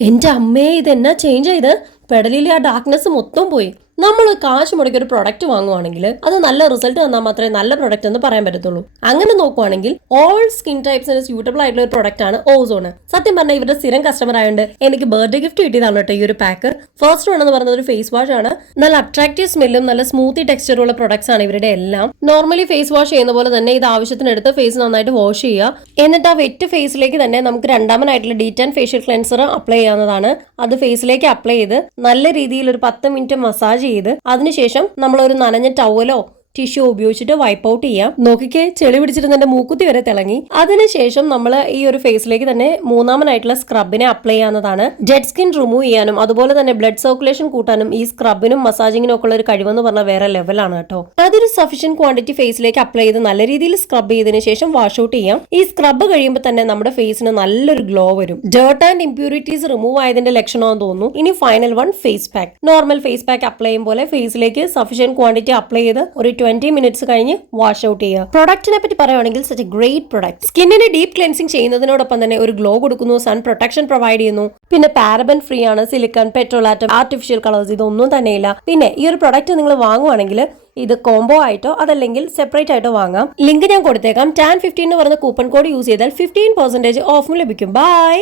എന്റെ അമ്മേ, ഇതെന്നാ ചേഞ്ച് ചെയ്ത് പെടലിലെ ആ ഡാർക്ക്നെസ് മൊത്തം പോയി. നമ്മൾ കാശ് മുടക്കി ഒരു പ്രൊഡക്റ്റ് വാങ്ങുവാണെങ്കിൽ അത് നല്ല റിസൾട്ട് തന്നാൽ മാത്രമേ നല്ല പ്രൊഡക്റ്റ് എന്ന് പറയാൻ പറ്റത്തുള്ളൂ. അങ്ങനെ നോക്കുവാണെങ്കിൽ ഓൾ സ്കിൻ ടൈപ്സിന് സ്യൂട്ടബിൾ ആയിട്ടുള്ള ഒരു പ്രൊഡക്റ്റ് ആണ് ഓസോൺ. സത്യം പറഞ്ഞാൽ ഇവരുടെ സ്ഥിരം കസ്റ്റമർ ആയതുകൊണ്ട് എനിക്ക് ബർത്ത്ഡേ ഗിഫ്റ്റ് കിട്ടിയതാണ് കേട്ടോ ഈ ഒരു പാക്ക്. ഫസ്റ്റ് വൺ എന്ന് പറയുന്നത് ഒരു ഫേസ് വാഷ് ആണ്. നല്ല അട്രാക്റ്റീവ് സ്മെല്ലും നല്ല സ്മൂത്തി ടെക്സ്ചറുള്ള പ്രൊഡക്ട്സ് ആണ് ഇവരുടെ എല്ലാം. നോർമലി ഫേസ് വാഷ് ചെയ്യുന്ന പോലെ തന്നെ ഇത് ആവശ്യത്തിനെടുത്ത് ഫേസ് നന്നായിട്ട് വാഷ് ചെയ്യുക. എന്നിട്ട് ആ വെറ്റ് ഫേസിലേക്ക് തന്നെ നമുക്ക് രണ്ടാമനായിട്ടുള്ള ഡീറ്റാൻ ഫേഷ്യൽ ക്ലെൻസർ അപ്ലൈ ചെയ്യാവുന്നതാണ്. അത് ഫേസിലേക്ക് അപ്ലൈ ചെയ്ത് നല്ല രീതിയിൽ ഒരു 10 മിനിറ്റ് മസാജ് ചെയ്ത് അതിനുശേഷം നമ്മൾ ഒരു നനഞ്ഞ ടവലോ ടിഷ്യൂ ഉപയോഗിച്ചിട്ട് വൈപ്പ് ഔട്ട് ചെയ്യാം. നോക്കിക്കേ, ചെളി പിടിച്ചിട്ട് എന്റെ മൂക്കുത്തി വരെ തിളങ്ങി. അതിനുശേഷം നമ്മൾ ഈ ഒരു ഫേസിലേക്ക് തന്നെ മൂന്നാമനായിട്ടുള്ള സ്ക്രബിനെ അപ്ലൈ ചെയ്യാവുന്നതാണ്. ഡെഡ് സ്കിൻ റിമൂവ് ചെയ്യാനും അതുപോലെ തന്നെ ബ്ലഡ് സർക്കുലേഷൻ കൂട്ടാനും ഈ സ്ക്രബിനും മസാജിങ്ങിനും ഒക്കെ ഉള്ള ഒരു കഴിവെന്ന് പറഞ്ഞാൽ വേറെ ലെവലാണ് കേട്ടോ. അതൊരു സഫീഷ്യന്റ് ക്വാണ്ടിറ്റി ഫേസിലേക്ക് അപ്ലൈ ചെയ്ത് നല്ല രീതിയിൽ സ്ക്രബ് ചെയ്തതിനു ശേഷം വാഷ് ഔട്ട് ചെയ്യാം. ഈ സ്ക്രബ് കഴിയുമ്പോൾ തന്നെ നമ്മുടെ ഫേസിന് നല്ലൊരു ഗ്ലോ വരും. ഡേർട്ട് ആൻഡ് ഇംപ്യൂരിറ്റീസ് റിമൂവ് ആയതിന്റെ ലക്ഷണമെന്ന് തോന്നുന്നു. ഇനി final one face pack. Normal face pack apply ചെയ്യും പോലെ ഫേസിലേക്ക് സഫീഷ്യന്റ് ക്വാണ്ടിറ്റി അപ്ലൈ ചെയ്ത് ഒരു 20 മിനിറ്റ്സ് കഴിഞ്ഞ് വാഷ് ഔട്ട് ചെയ്യുക. പ്രൊഡക്റ്റിനെ പറ്റി പറയുകയാണെങ്കിൽ സച്ച് എ ഗ്രേറ്റ് പ്രൊഡക്റ്റ്. സ്കിന്നിനെ ഡീപ് ക്ലെൻസിംഗ് ചെയ്യുന്നതിനോടൊപ്പം തന്നെ ഒരു ഗ്ലോ കൊടുക്കുന്നു, സൺ പ്രൊട്ടക്ഷൻ പ്രൊവൈഡ് ചെയ്യുന്നു. പിന്നെ പാരബൻ ഫ്രീ ആണ്, silicone, petrolatum, artificial colours ഇതൊന്നും തന്നെയില്ല. പിന്നെ ഈ ഒരു പ്രൊഡക്റ്റ് നിങ്ങൾ വാങ്ങുവാണെങ്കിൽ ഇത് കോംബോ ആയിട്ടോ അതല്ലെങ്കിൽ സെപ്പറേറ്റ് ആയിട്ടോ വാങ്ങാം. ലിങ്ക് ഞാൻ കൊടുത്തേക്കാം. tan15 എന്ന് പറയുന്ന കൂപ്പൺ കോഡ് യൂസ് ചെയ്താൽ 15% ഓഫും ലഭിക്കും. ബൈ.